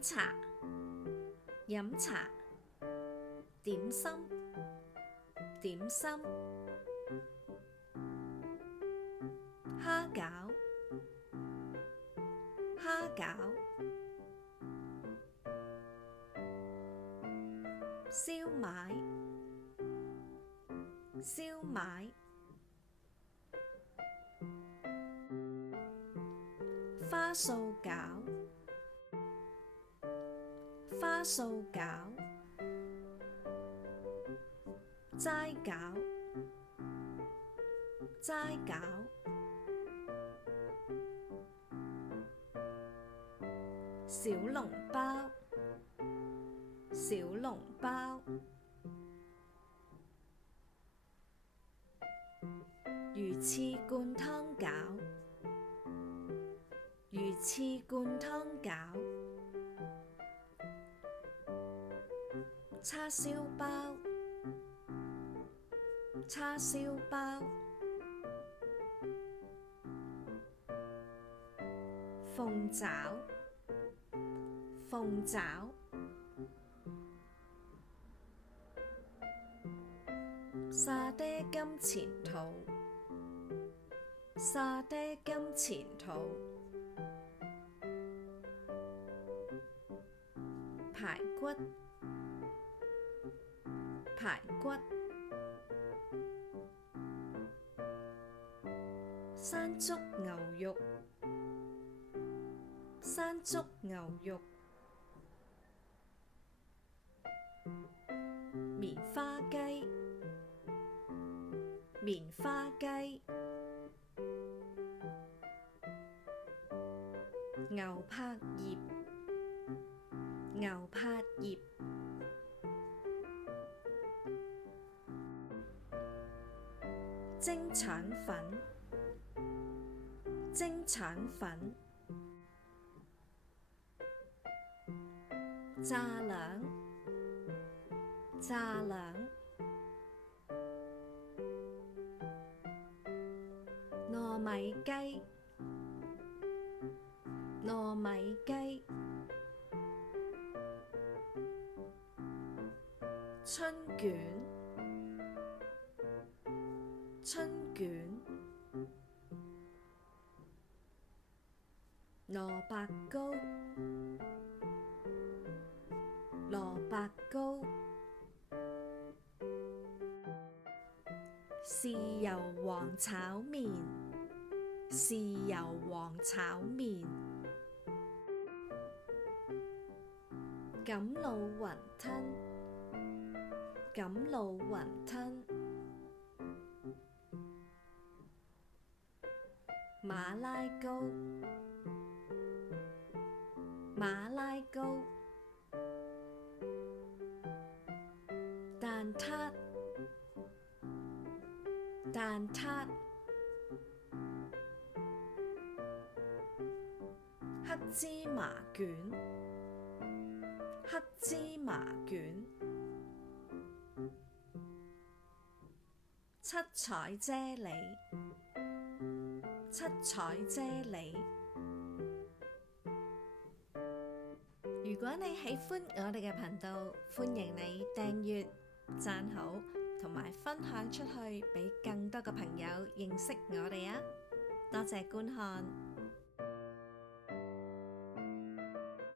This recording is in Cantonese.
茶，飲茶，點心，點心，蝦餃，蝦餃，燒賣，燒賣，花素餃，花素餃，齋餃，齋餃，小籠包，小籠包，魚翅灌湯餃，魚翅灌湯餃，叉燒包，叉燒包，鳳爪，鳳爪，沙爹金錢肚，沙爹金錢肚，排骨，排骨，山竹牛肉，山竹牛肉，棉花雞，棉花雞，牛柏葉，牛柏葉，蒸腸粉，蒸腸粉，炸兩，炸兩，糯米雞，糯米雞，春卷，春卷，蘿蔔糕，蘿蔔糕，豉油皇炒麵，豉油皇炒麵，錦鹵雲吞，錦鹵雲吞，馬拉糕，馬拉糕，蛋撻，蛋撻，黑芝麻卷，黑芝麻卷，七彩啫喱，七彩啫喱。如果你喜歡我哋嘅頻道，歡迎你訂閱、讚好同埋分享出去，俾更多嘅朋友認識我哋啊！多謝觀看。